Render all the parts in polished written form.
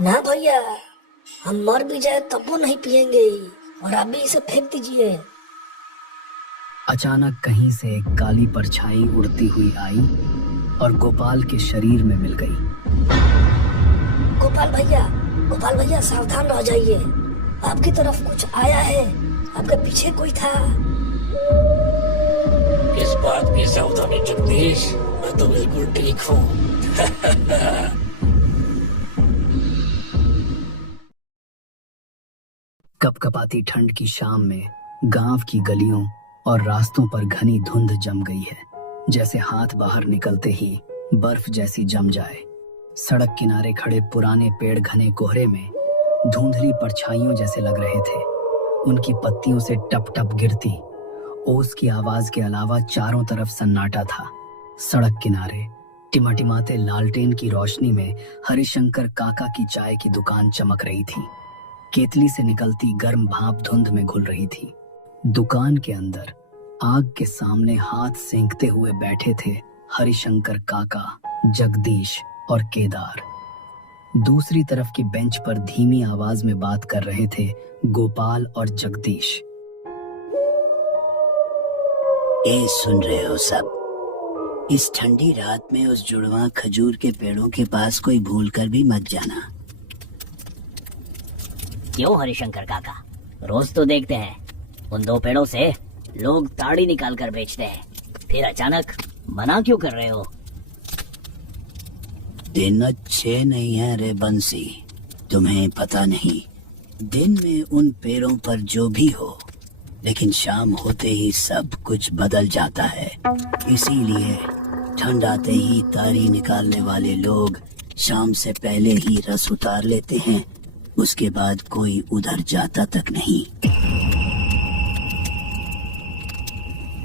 ना भैया, हम मर भी जाए तब वो नहीं पियेंगे। और आप भी इसे फेंक दीजिए। अचानक कहीं से एक काली परछाई उड़ती हुई आई और गोपाल के शरीर में मिल गई। गोपाल भैया, गोपाल भैया सावधान रह जाइए। आपकी तरफ कुछ आया है। आपके पीछे कोई था। इस बात की सावधानी जगदीश, मैं तो बिल्कुल ठीक हूँ। कपकपाती ठंड की शाम में गांव की गलियों और रास्तों पर घनी धुंध जम गई है, जैसे हाथ बाहर निकलते ही बर्फ जैसी जम जाए। सड़क किनारे खड़े पुराने पेड़ घने कोहरे में धुंधली परछाइयों जैसे लग रहे थे। उनकी पत्तियों से टप टप गिरती ओस की आवाज के अलावा चारों तरफ सन्नाटा था। सड़क किनारे टिमटिमाते लालटेन की रोशनी में हरिशंकर काका की चाय की दुकान चमक रही थी। केतली से निकलती गर्म भाप धुंध में घुल रही थी। दुकान के अंदर आग के सामने हाथ सेंकते हुए बैठे थे हरिशंकर काका, जगदीश और केदार। दूसरी तरफ की बेंच पर धीमी आवाज में बात कर रहे थे गोपाल और जगदीश। ए सुन रहे हो सब? इस ठंडी रात में उस जुड़वा खजूर के पेड़ों के पास कोई भूल कर भी मत जाना। क्यों हरिशंकर काका, रोज तो देखते हैं उन दो पेड़ों से लोग ताड़ी निकाल कर बेचते हैं, फिर अचानक मना क्यों कर रहे हो? दिन अच्छे नहीं है रे बंसी, तुम्हें पता नहीं। दिन में उन पेड़ों पर जो भी हो, लेकिन शाम होते ही सब कुछ बदल जाता है। इसीलिए ठंड आते ही ताड़ी निकालने वाले लोग शाम से पहले ही रस उतार लेते हैं। उसके बाद कोई उधर जाता तक नहीं।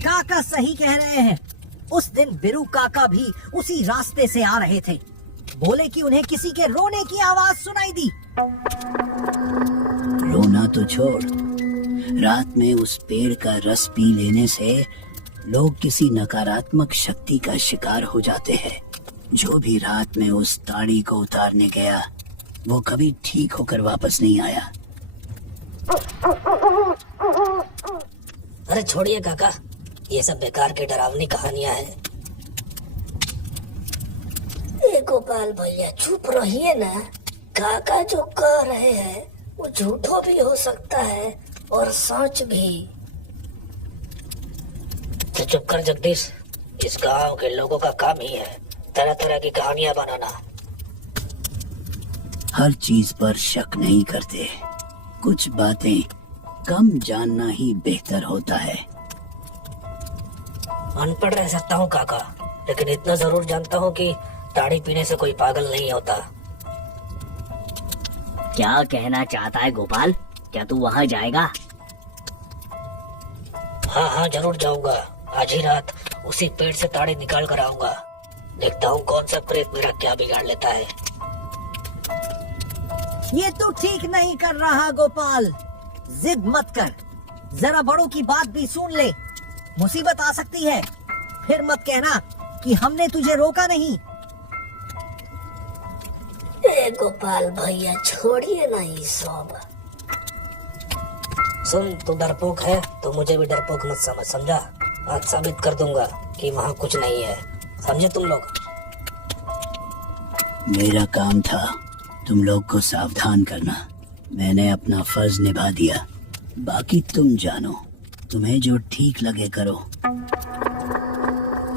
काका सही कह रहे हैं। उस दिन बिरू काका भी उसी रास्ते से आ रहे थे। बोले कि उन्हें किसी के रोने की आवाज सुनाई दी। रोना तो छोड़, रात में उस पेड़ का रस पी लेने से लोग किसी नकारात्मक शक्ति का शिकार हो जाते हैं। जो भी रात में उस ताड़ी को उतारने गया, वो कभी ठीक होकर वापस नहीं आया। अरे छोड़िए काका, ये सब बेकार की डरावनी कहानियां हैं। ए गोपाल भैया चुप रहिए ना। काका जो कह रहे हैं वो झूठो भी हो सकता है और सच भी। तो चुप कर जगदीश, इस गांव के लोगों का काम ही है तरह तरह की कहानियां बनाना। हर चीज पर शक नहीं करते। कुछ बातें कम जानना ही बेहतर होता है। अनपढ़ रह सकता हूँ काका, लेकिन इतना जरूर जानता हूँ कि ताड़ी पीने से कोई पागल नहीं होता। क्या कहना चाहता है गोपाल? क्या तू वहाँ जाएगा? हाँ हाँ जरूर जाऊंगा। आज ही रात उसी पेड़ से ताड़ी निकाल कर आऊंगा। देखता हूँ कौन सा प्रेत मेरा क्या बिगाड़ लेता है। ये तू ठीक नहीं कर रहा गोपाल। जिद मत कर, जरा बड़ों की बात भी सुन ले। मुसीबत आ सकती है, फिर मत कहना कि हमने तुझे रोका नहीं। ए गोपाल भैया छोड़िए ना ये सब। सुन, तू डरपोक है तो मुझे भी डरपोक मत समझ, समझा? आज साबित कर दूंगा कि वहाँ कुछ नहीं है। समझे तुम लोग? मेरा काम था तुम लोग को सावधान करना। मैंने अपना फर्ज निभा दिया। बाकी तुम जानो, तुम्हें जो ठीक लगे करो।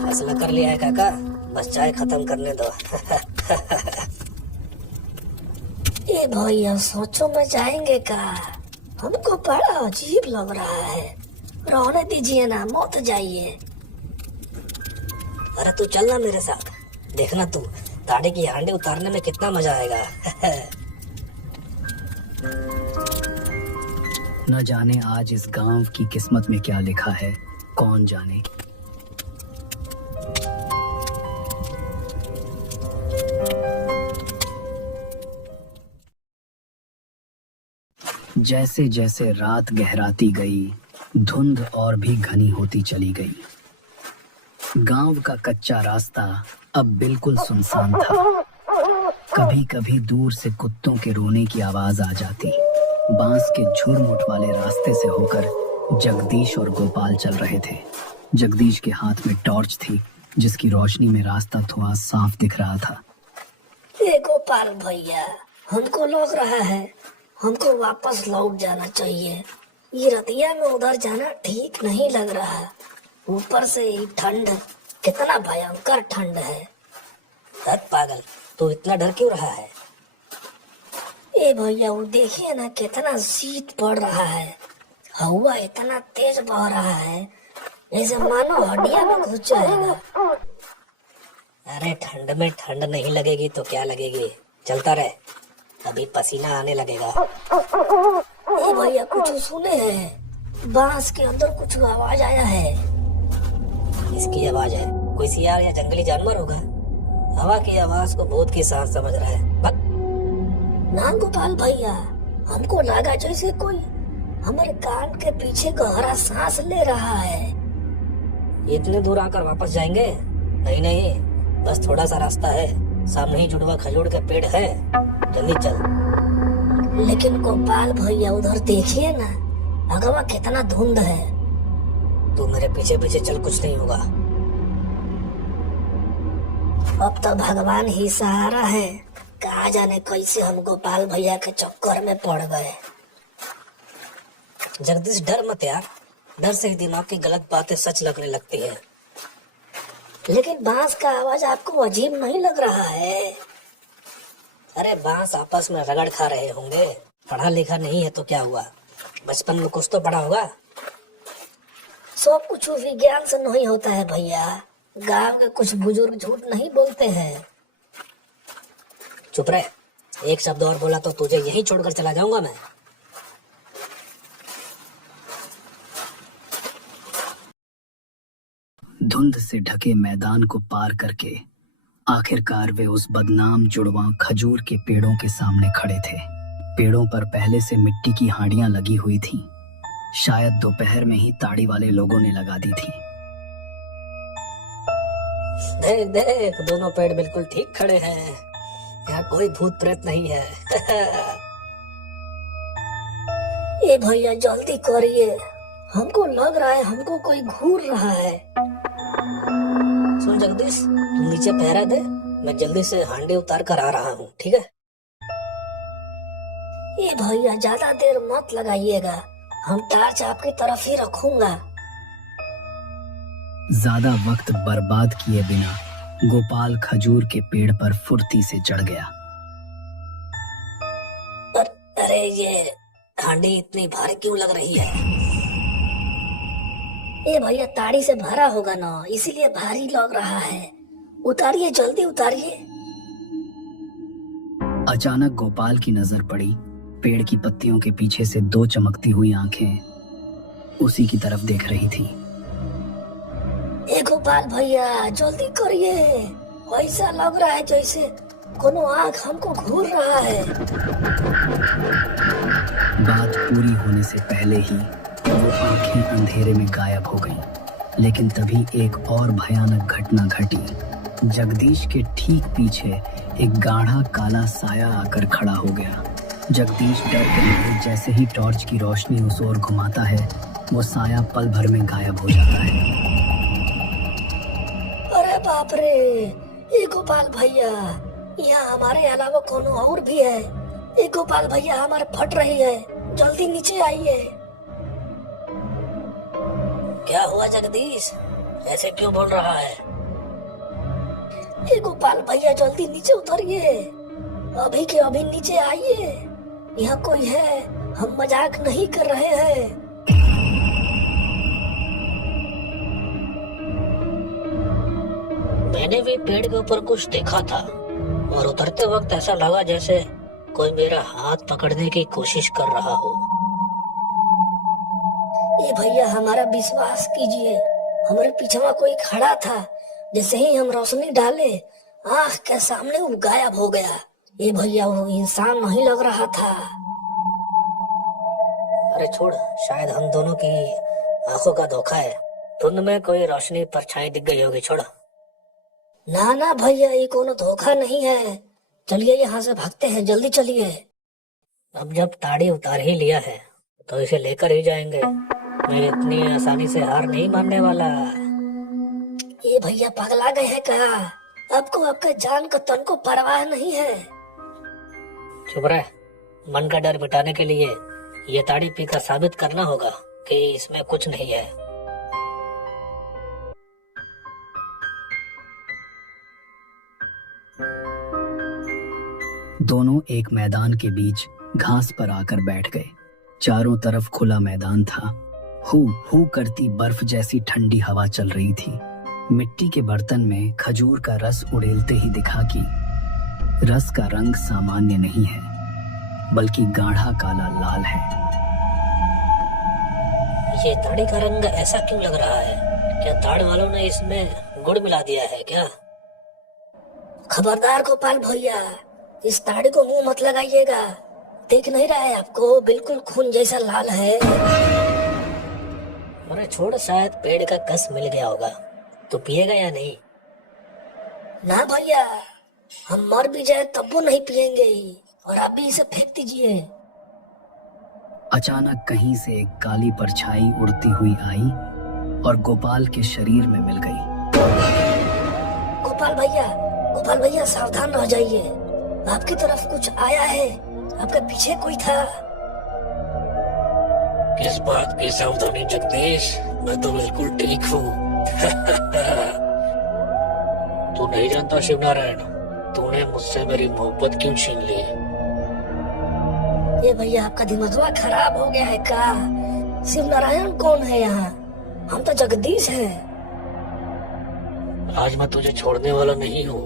फैसला कर लिया है काका, बस चाय खत्म करने दो। ए भैया सोचो में जाएंगे का? हमको बड़ा अजीब लग रहा है। रहने दीजिए ना, मत जाइए। अरे तू चलना मेरे साथ, देखना तू ताड़ी की हांडी उतारने में कितना मजा आएगा। न जाने आज इस गांव की किस्मत में क्या लिखा है, कौन जाने। जैसे जैसे रात गहराती गई, धुंध और भी घनी होती चली गई। गांव का कच्चा रास्ता अब बिल्कुल सुनसान था। कभी कभी दूर से कुत्तों के रोने की आवाज आ जाती। बांस के झुरमुट वाले रास्ते से होकर जगदीश और गोपाल चल रहे थे। जगदीश के हाथ में टॉर्च थी, जिसकी रोशनी में रास्ता थोड़ा साफ दिख रहा था। ए गोपाल भैया, हमको लग रहा है हमको वापस लौट जाना चाहिए। ये रतिया में उधर जाना ठीक नहीं लग रहा। ऊपर से ये ठंड, कितना भयंकर ठंड है। हद पागल, तू इतना डर क्यों रहा है? ए भैया, वो देखिए ना कितना शीत पड़ रहा है। हवा इतना तेज बह रहा है, जैसे मानो हड्डियां में घुस जाएगा। अरे ठंड में ठंड नहीं लगेगी तो क्या लगेगी? चलता रहे, अभी पसीना आने लगेगा। ए भैया, कुछ सुने हैं? बांस के अंदर कुछ आवाज आया है। इसकी आवाज है? कोई सियार या जंगली जानवर होगा। हवा की आवाज को भूत की सांस समझ रहा है। बक। ना गोपाल भैया, हमको लगा जैसे कोई हमारे कान के पीछे गहरा सांस ले रहा है। इतने दूर आकर वापस जाएंगे? नहीं नहीं, बस थोड़ा सा रास्ता है, सामने ही जुड़वा खजूर के पेड़ है, जल्दी चल। लेकिन गोपाल भैया, उधर देखिए ना, अगवा कितना धुंध है। तू मेरे पीछे पीछे चल, कुछ नहीं होगा। अब तो भगवान ही सहारा है। कहा जाने कैसे हम गोपाल भैया के चक्कर में पड़ गए। जगदीश डर मत यार, डर से ही दिमाग की गलत बातें सच लगने लगती है। लेकिन बांस का आवाज आपको अजीब नहीं लग रहा है? अरे बांस आपस में रगड़ खा रहे होंगे। पढ़ा लिखा नहीं है तो क्या हुआ, बचपन में कुछ तो पढ़ा होगा। सब कुछ विज्ञान से नहीं होता है भैया। गांव के कुछ बुजुर्ग झूठ नहीं बोलते हैं। चुप रहे, एक शब्द और बोला तो तुझे यहीं छोड़कर चला जाऊंगा मैं। धुंध से ढके मैदान को पार करके आखिरकार वे उस बदनाम जुड़वा खजूर के पेड़ों के सामने खड़े थे। पेड़ों पर पहले से मिट्टी की हांडियां लगी हुई थीं। शायद दोपहर में ही ताड़ी वाले लोगों ने लगा दी थी। देख देख, दोनों पेड़ बिल्कुल ठीक खड़े हैं। यहाँ कोई भूत प्रेत नहीं है। ए भैया, जल्दी करिए, हमको लग रहा है हमको कोई घूर रहा है। सुन जगदीश, तुम नीचे पहरा दे, मैं जल्दी से हांडी उतार कर आ रहा हूँ, ठीक है? ए भैया, ज्यादा देर मत लगाइएगा, हम टार्च आपकी तरफ ही रखूंगा। ज्यादा वक्त बर्बाद किए बिना गोपाल खजूर के पेड़ पर फुर्ती से चढ़ गया। अरे ये हांडी इतनी भारी क्यों लग रही है? ए भैया, ताड़ी से भरा होगा ना, इसीलिए भारी लग रहा है। उतारिए, जल्दी उतारिए। अचानक गोपाल की नजर पड़ी। पेड़ की पत्तियों के पीछे से दो चमकती हुई आंखें उसी की तरफ देख रही थी। ए गोपाल भैया, जल्दी करिए, ऐसा लग रहा है जैसे कोनो आंख हमको घूर रहा है। बात पूरी होने से पहले ही वो आंखें अंधेरे में गायब हो गईं। लेकिन तभी एक और भयानक घटना घटी। जगदीश के ठीक पीछे एक गाढ़ा काला साया आकर खड़ा हो गया। जगदीश डर के मारे जैसे ही टॉर्च की रोशनी उस ओर घुमाता है, वो साया पल भर में गायब हो जाता है। अरे बाप रे! ये गोपाल भैया, यहाँ हमारे अलावा कोनो और भी है। ये गोपाल भैया, हमारे फट रही है, जल्दी नीचे आइए। क्या हुआ जगदीश, ऐसे क्यों बोल रहा है? ये गोपाल भैया, जल्दी नीचे उतरिए, अभी के अभी नीचे आइए। यहाँ कोई है, हम मजाक नहीं कर रहे हैं। मैंने भी पेड़ के ऊपर कुछ देखा था और उतरते वक्त ऐसा लगा जैसे कोई मेरा हाथ पकड़ने की कोशिश कर रहा हो। ये भैया, हमारा विश्वास कीजिए, हमारे पीछे में कोई खड़ा था। जैसे ही हम रोशनी डाले, आँख के सामने वो गायब हो गया। ये भैया, वो इंसान नहीं लग रहा था। अरे छोड़, शायद हम दोनों की आंखों का धोखा है। धुंध में कोई रोशनी परछाई दिख गई होगी, छोड़। ना ना भैया, ये कोनो धोखा नहीं है। चलिए यहाँ से भागते हैं, जल्दी चलिए। अब जब ताड़ी उतार ही लिया है तो इसे लेकर ही जाएंगे। मैं इतनी आसानी से हार नहीं मानने वाला। ये भैया पगला गए हैं क्या? आपको आपके जान का तन को परवाह नहीं है। चुप रह। मन का डर मिटाने के लिए ये ताड़ी पीकर साबित करना होगा कि इसमें कुछ नहीं है। दोनों एक मैदान के बीच घास पर आकर बैठ गए। चारों तरफ खुला मैदान था। हू हू करती बर्फ जैसी ठंडी हवा चल रही थी। मिट्टी के बर्तन में खजूर का रस उड़ेलते ही दिखा कि रस का रंग सामान्य नहीं है, बल्कि गाढ़ा काला लाल है। ये ताड़ी का रंग ऐसा क्यों लग रहा है? क्या ताड़ वालों ने इसमें गुड़ मिला दिया है क्या? खबरदार गोपाल भैया, इस ताड़ी को मुंह मत लगाइएगा। देख नहीं रहा है आपको, बिल्कुल खून जैसा लाल है। अरे छोड़, शायद पेड़ का कस मिल गया होगा। तो पिएगा या नहीं? ना भैया, हम मर भी जाए तब वो नहीं पिएंगे। और आप भी इसे फेंक दीजिए। अचानक कहीं से एक काली परछाई उड़ती हुई आई और गोपाल के शरीर में मिल गई। गोपाल भैया सावधान रह जाइए। आपकी तरफ कुछ आया है, आपके पीछे कोई था। किस बात की सावधानी जगदीश? मैं तो बिल्कुल ठीक हूँ। तू नहीं जानता शिवनारायण, तूने मुझसे मेरी मोहब्बत क्यों छीन ली? ये भैया आपका दिमाग खराब हो गया है क्या? शिव नारायण कौन है यहाँ? हम तो जगदीश हैं। आज मैं तुझे छोड़ने वाला नहीं हूँ।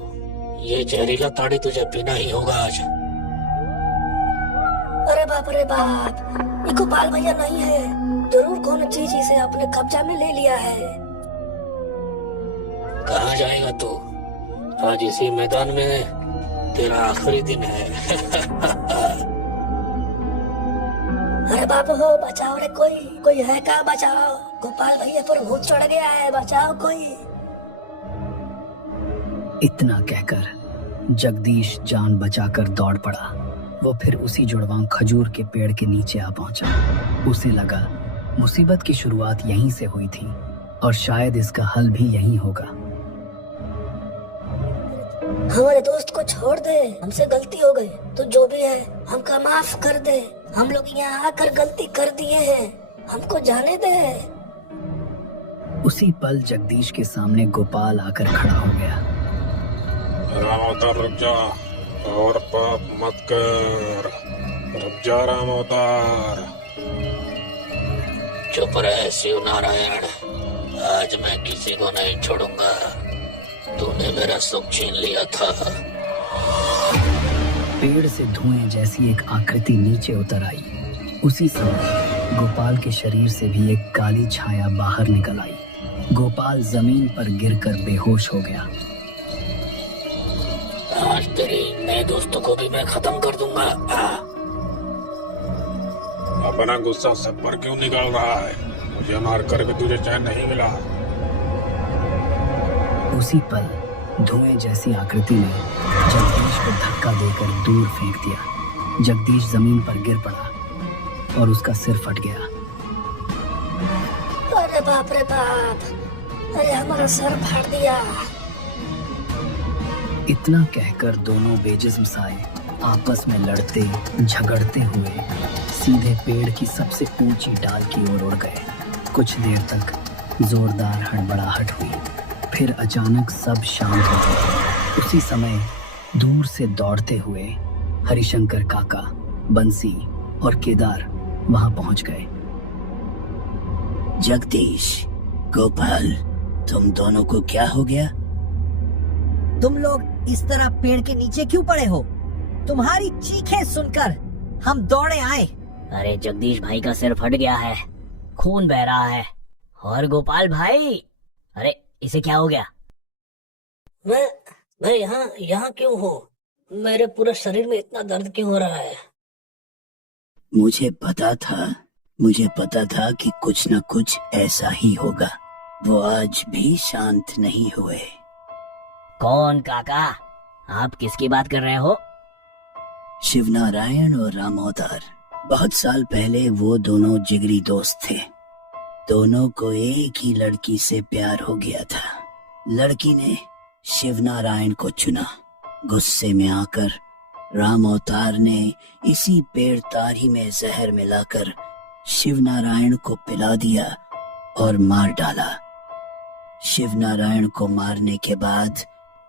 ये जहरीला ताड़ी तुझे पीना ही होगा आज। अरे बाप, ये गोपाल भैया नहीं है। जरूर कौन चीज इसे अपने कब्जा में ले लिया है। कहाँ जाएगा तू? आज इसी मैदान में तेरा आखिरी दिन है। अरे बाप हो, बचाओ रे, कोई है क्या? बचाओ, गोपाल भैया पर भूत चढ़ गया है, बचाओ कोई। इतना कहकर जगदीश जान बचाकर दौड़ पड़ा। वो फिर उसी जुड़वां खजूर के पेड़ के नीचे आ पहुंचा। उसे लगा मुसीबत की शुरुआत यहीं से हुई थी और शायद इसका हल भी यहीं होगा। हमारे दोस्त को छोड़ दे, हमसे गलती हो गई। तो जो भी है हमका माफ कर दे। हम लोग यहाँ आकर गलती कर दिए हैं, हमको जाने दे। उसी पल जगदीश के सामने गोपाल आकर खड़ा हो गया। रामोतर रुक जा, और पाप मत कर। रुक जा रामोतर। चुप रहे शिव नारायण, आज मैं किसी को नहीं छोड़ूंगा। तूने मेरा सुख छीन लिया था। पेड़ से धुएं जैसी एक आकृति नीचे उतर आई। उसी समय गोपाल के शरीर से भी एक काली छाया बाहर निकल आई। गोपाल जमीन पर गिरकर बेहोश हो गया। आज तेरे नए दोस्तों को भी मैं खत्म कर दूंगा। अपना गुस्सा सब पर क्यों निकाल रहा है? मुझे मार कर भी तुझे चैन नहीं मिला। उसी पल धुएं जैसी आकृति ने जगदीश को धक्का देकर दूर फेंक दिया। जगदीश जमीन पर गिर पड़ा और उसका सिर फट गया। अरे बाप रे बाप, अरे हमारा सर फाड़ दिया। इतना कहकर दोनों बेजिस्म साए आपस में लड़ते झगड़ते हुए सीधे पेड़ की सबसे ऊंची डाल की ओर उड़ गए। कुछ देर तक जोरदार हड़बड़ाहट हुई, फिर अचानक सब शांत हो गए। उसी समय दूर से दौड़ते हुए हरिशंकर काका, बंसी और केदार वहां पहुंच गए। जगदीश, गोपाल, तुम दोनों को क्या हो गया? तुम लोग इस तरह पेड़ के नीचे क्यों पड़े हो? तुम्हारी चीखें सुनकर हम दौड़े आए। अरे जगदीश भाई का सिर फट गया है, खून बह रहा है। और गोपाल भाई, अरे इसे क्या हो गया? मैं यहाँ क्यों हूँ? मेरे पूरे शरीर में इतना दर्द क्यों हो रहा है? मुझे पता था कि कुछ न कुछ ऐसा ही होगा। वो आज भी शांत नहीं हुए। कौन काका? आप किसकी बात कर रहे हो? शिवनारायण और रामोदार। बहुत साल पहले वो दोनों जिगरी दोस्त थे। दोनों को एक ही लड़की से प्यार हो गया था। लड़की ने शिवनारायण को चुना। गुस्से में आकर राम अवतार ने इसी पेड़ तारी में जहर मिलाकर शिवनारायण को पिला दिया और मार डाला। शिवनारायण को मारने के बाद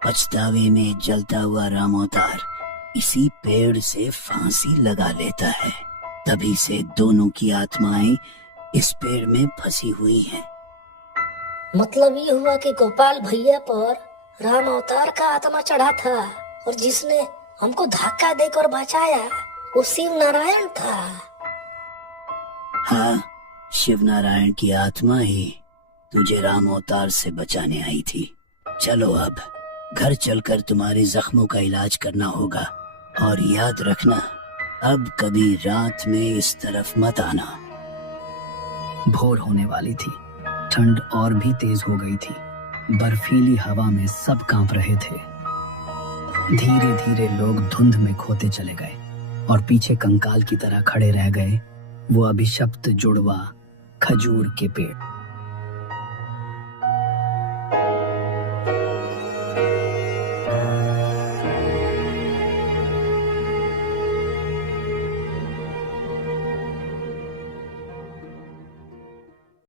पछतावे में जलता हुआ राम अवतार इसी पेड़ से फांसी लगा लेता है। तभी से दोनों की आत्माएं इस पेड़ में फंसी हुई हैं। मतलब ये हुआ कि गोपाल भैया पर राम अवतार का आत्मा चढ़ा था और जिसने हमको धक्का देकर बचाया वो शिव नारायण था। हाँ, शिवनारायण की आत्मा ही तुझे राम अवतार से बचाने आई थी। चलो अब घर चलकर तुम्हारे जख्मों का इलाज करना होगा और याद रखना, अब कभी रात में इस तरफ मत आना। भोर होने वाली थी। ठंड और भी तेज हो गई थी। बर्फीली हवा में सब कांप रहे थे। धीरे धीरे लोग धुंध में खोते चले गए और पीछे कंकाल की तरह खड़े रह गए वो अभिशप्त जुड़वा खजूर के पेड़।